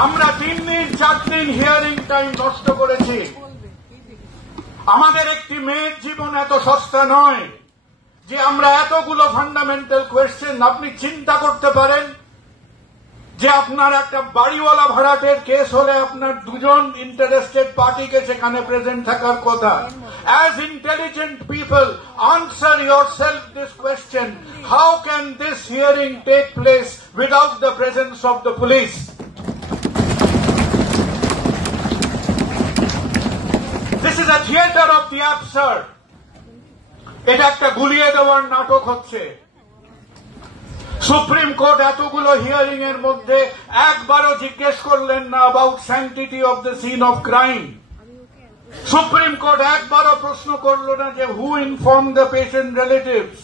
আমরা 3 দিন 4 দিন হিয়ারিং টাইম নষ্ট করেছি। আমাদের একটি মেয়ের জীবন এত সস্তা নয় যে আমরা এতগুলো ফান্ডামেন্টাল কোয়েশ্চেন। আপনি চিন্তা করতে পারেন যে আপনার একটা বাড়িওয়ালা ভাড়াটের কেস হলে আপনার দুজন ইন্টারেস্টেড পার্টিকে সেখানে প্রেজেন্ট থাকার কথা। As intelligent people, answer yourself this question: how can this hearing take place without the presence of the police? This is a theater of the absurd. এটা একটা গুলিয়ে দেওয়ার নাটক হচ্ছে। সুপ্রিম কোর্ট এতগুলো হিয়ারিং এর মধ্যে একবারও জিজ্ঞেস করলেন না about sanctity of the scene of crime. Supreme court একবারও প্রশ্ন করলো না যে who inform the patient relatives.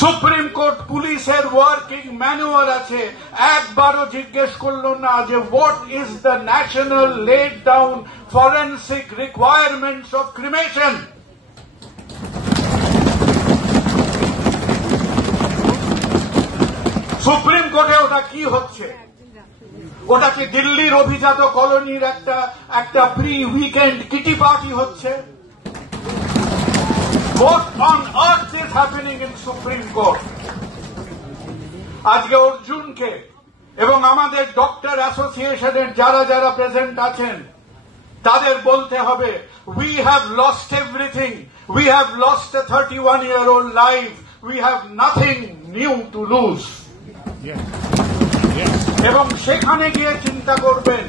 Supreme court পুলিশের ওয়ার্কিং ম্যানুয়াল আছে, একবারও জিজ্ঞেস করলো না যে what is the national laid down forensic requirements of cremation. Supreme কোর্টে ওটা কি হচ্ছে? ওটা কি দিল্লির অভিজাত কলোনির একটা প্রি উইকেন্ড কিটি পার্টি হচ্ছে? What on earth is happening in Supreme Court? আজকে অর্জুনকে এবং আমাদের ডক্টর অ্যাসোসিয়েশনের যারা যারা প্রেজেন্ট আছেন তাদের বলতে হবে, we have lost everything. We have lost a 31-year-old life. We have nothing new to lose. এবং সেখানে গিয়ে চিন্তা করবেন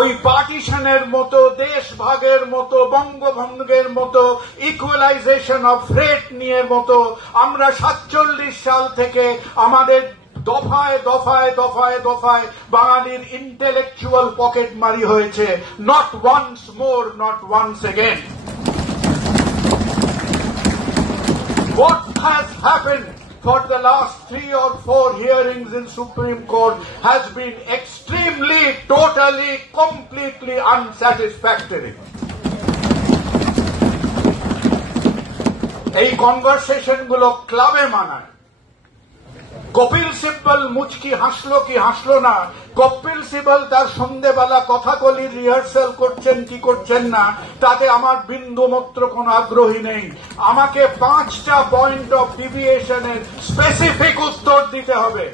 ওই পার্টিশনের মতো, দেশ ভাগের মতো, বঙ্গভঙ্গের মতো, ইকুয়ালাইজেশন অফ রেট নিয়ে মতো আমরা 47 সাল থেকে আমাদের দফায় দফায় দফায় দফায় বাঙালির ইন্টেলেকচুয়াল পকেট মারি হয়েছে। Not once more, not once again. What has happened for the last 3 or 4 hearings in Supreme Court has been extremely, totally, completely unsatisfactory. এই কনভারসেশন গুলো ক্লাবে মানায়। কপিল সিব্বল মুচকি হাসলো কি হাসলো না, কপিল সিব্বল তার সন্ধ্যেবেলা কথাকলির রিহার্সাল করছেন কি করছেন না, তাতে আমার বিন্দু মাত্র কোনো আগ্রহী নেই। আমাকে 5টা পয়েন্ট অফ ডিভিয়েশনের স্পেসিফিক উত্তর দিতে হবে।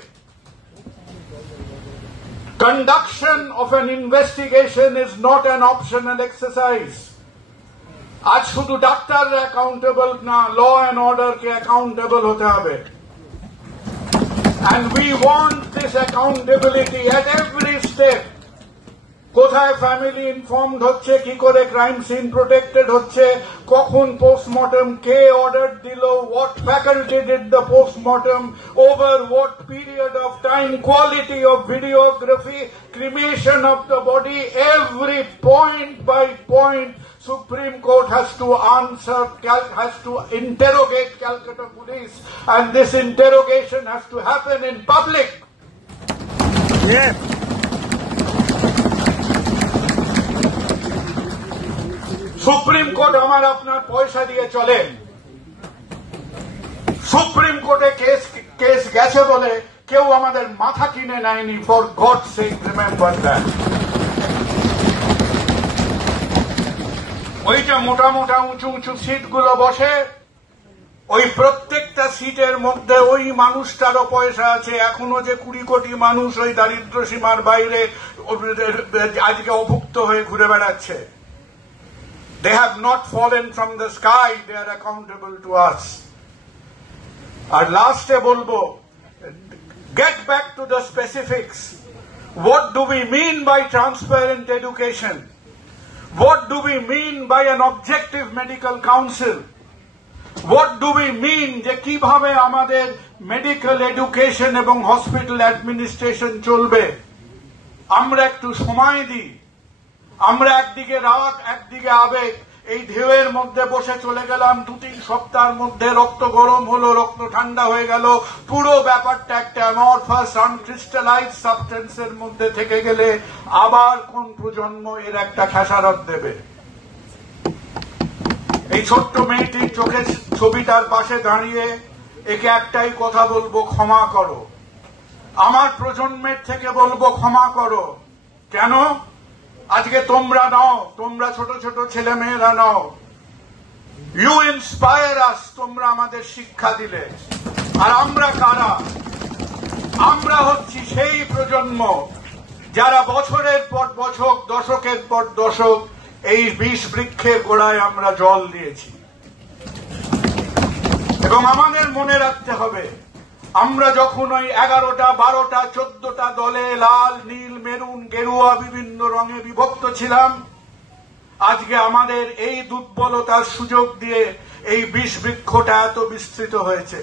Conduction of an investigation is not an optional exercise. আজ শুধু ডাক্তাররা অ্যাকাউন্টেবল না, ল অ্যান্ড অর্ডারকে অ্যাকাউন্টেবল হতে হবে। And we want this accountability at every step. কোথায় ফ্যামিলি ইনফর্মড হচ্ছে, কি করে ক্রাইম সিন প্রোটেক্টেড হচ্ছে, কখন পোস্টমর্টম, কে অর্ডার দিল, what faculty did the postmortem, over what period of time, quality of videography, cremation of the body, every point by point Supreme Court has to answer, has to interrogate Calcutta Police, and this interrogation has to happen in public. Yes. Supreme Court আমার আপনার পয়সা দিয়ে চলে। Supreme কোর্টে case গেছে বলে কেউ আমাদের মাথা কিনে নেয়নি। For gods sec remember that. ওইটা মোটা মোটা উঁচু উঁচু সিটগুলো বসে, ওই প্রত্যেকটা সিটের মধ্যে ওই মানুষটারও পয়সা আছে। এখনো যে 20 কোটি মানুষ ওই দারিদ্র সীমার বাইরে আজকে অভুক্ত হয়ে ঘুরে বেড়াচ্ছে। They have not fallen from the sky. They are accountable to us. আর লাস্টে বলবো, get back to the specifics. What do we mean by transparent education? What do we mean by an objective medical council? What do we mean যে কিভাবে আমাদের medical education এবং hospital administration চলবে? আমরা একটু সময় দিই। আমরা একদিকে রাগ, একদিকে আবেগ, এই ঢেউয়ের মধ্যে বসে চলে গেলাম। 2-3 সপ্তাহের মধ্যে রক্ত গরম হলো, রক্ত ঠান্ডা হয়ে গেল। পুরো ব্যাপারটা একটা অ্যামরফাস আনক্রিস্টালাইজ সাবস্টেন্সের মধ্যে থেকে গেলে আবার কোন প্রজন্ম এর একটা খেসারত দেবে? এই ছোট্ট মেয়েটির চোখের ছবিটার পাশে দাঁড়িয়ে একে একটাই কথা বলবো, ক্ষমা করো। আমার প্রজন্মের থেকে বলবো, ক্ষমা করো। কেন? আজকে তোমরা নও, তোমরা ছোট ছোট ছেলে মেয়েরা নও, ইউ ইন্সপায়ার আস, তোমরা আমাদের শিক্ষা দিলে। আর আমরা কারা? আমরা হচ্ছি সেই প্রজন্ম যারা বছরের পর বছর, দশকের পর দশক এই বিষ বৃক্ষের গোড়ায় আমরা জল দিয়েছি। এবং আমাদের মনে রাখতে হবে, আমরা যখন ওই 11টা 12টা 14টা দলে লাল নীল মেরুন গেরুয়া বিভিন্ন রঙে বিভক্ত ছিলাম, আজকে আমাদের এই দুর্বলতার সুযোগ দিয়ে এই বিষ বৃক্ষটা এত বিস্তৃত হয়েছে।